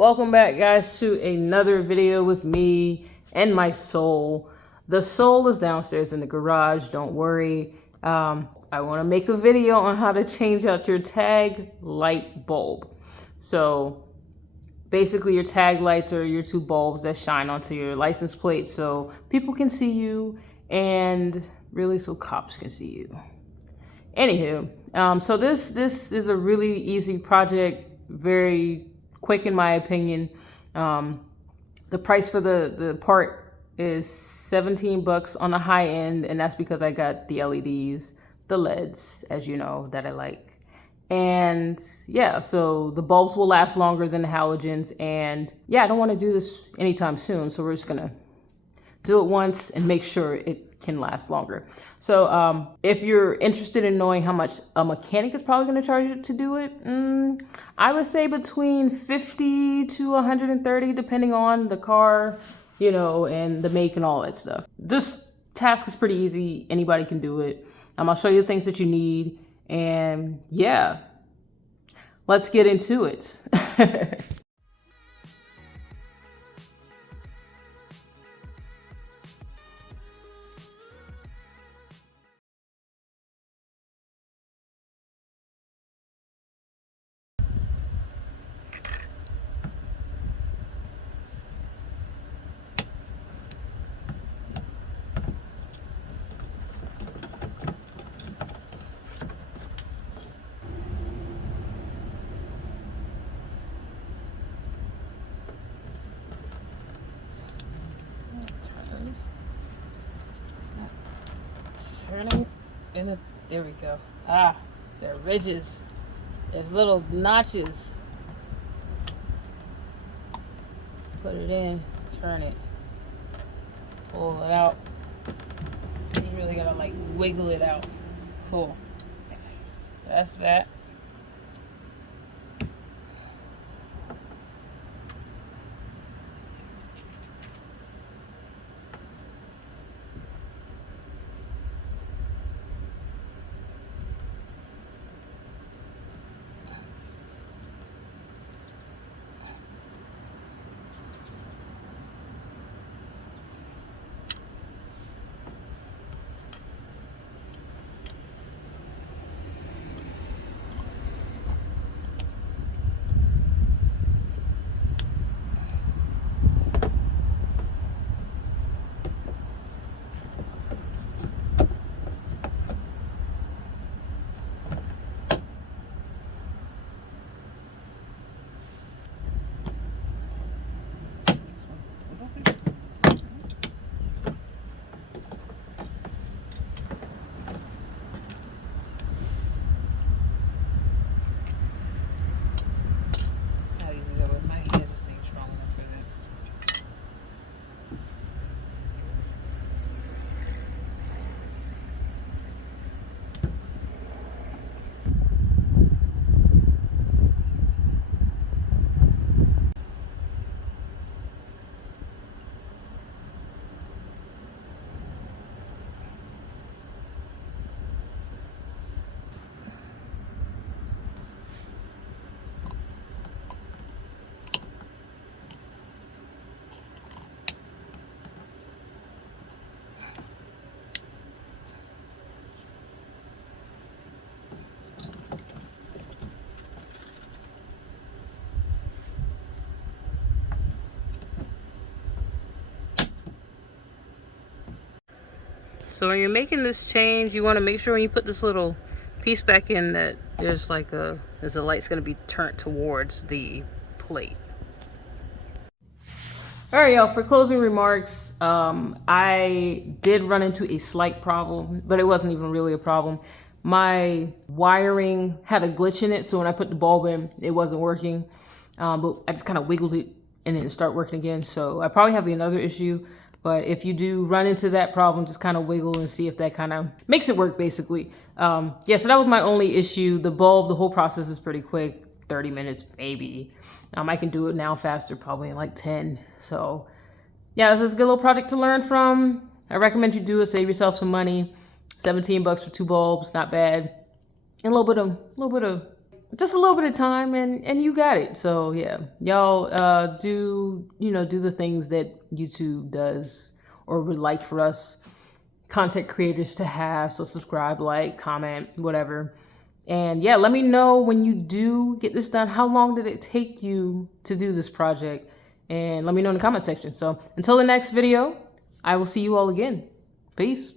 Welcome back, guys, to another video with me and my soul. The soul is downstairs in the garage, don't worry. I want to make a video on how to change out your tag light bulb. So basically your tag lights are your two bulbs that shine onto your license plate so people can see you and really so cops can see you. Anywho, so this is a really easy project, very quick in my opinion. The price for the part is $17 on the high end, and that's because I got the LEDs, the LEDs, as you know, that I like. And yeah, so the bulbs will last longer than the halogens, and yeah, I don't want to do this anytime soon, so we're just gonna do it once and make sure it can last longer. So if you're interested in knowing how much a mechanic is probably going to charge you to do it, I would say between 50 to 130, depending on the car, you know, and the make and all that stuff. This task is pretty easy. Anybody can do it. I'll show you the things that you need, and yeah, let's get into it. Turning in the, there we go. Ah, there are ridges. There's little notches. Put it in, turn it, pull it out. You really gotta like wiggle it out. Cool. That's that. So when you're making this change, you want to make sure when you put this little piece back in that there's like the light's going to be turned towards the plate. All right, y'all, for closing remarks, I did run into a slight problem, but it wasn't even really a problem. My wiring had a glitch in it, so when I put the bulb in, it wasn't working. But I just kind of wiggled it and then it started working again. So I probably have another issue. But if you do run into that problem, just kind of wiggle and see if that kind of makes it work, basically. Yeah, so that was my only issue. The bulb, the whole process is pretty quick, 30 minutes maybe. I can do it now faster, probably in like 10. So yeah, this is a good little project to learn from. I recommend you do it, save yourself some money. $17 for 2 bulbs, not bad. And a little bit of just a little bit of time and you got it. So yeah, y'all do the things that YouTube does or would like for us content creators to have. So subscribe, like, comment, whatever. And yeah, let me know when you do get this done, how long did it take you to do this project? And let me know in the comment section. So until the next video, I will see you all again. Peace.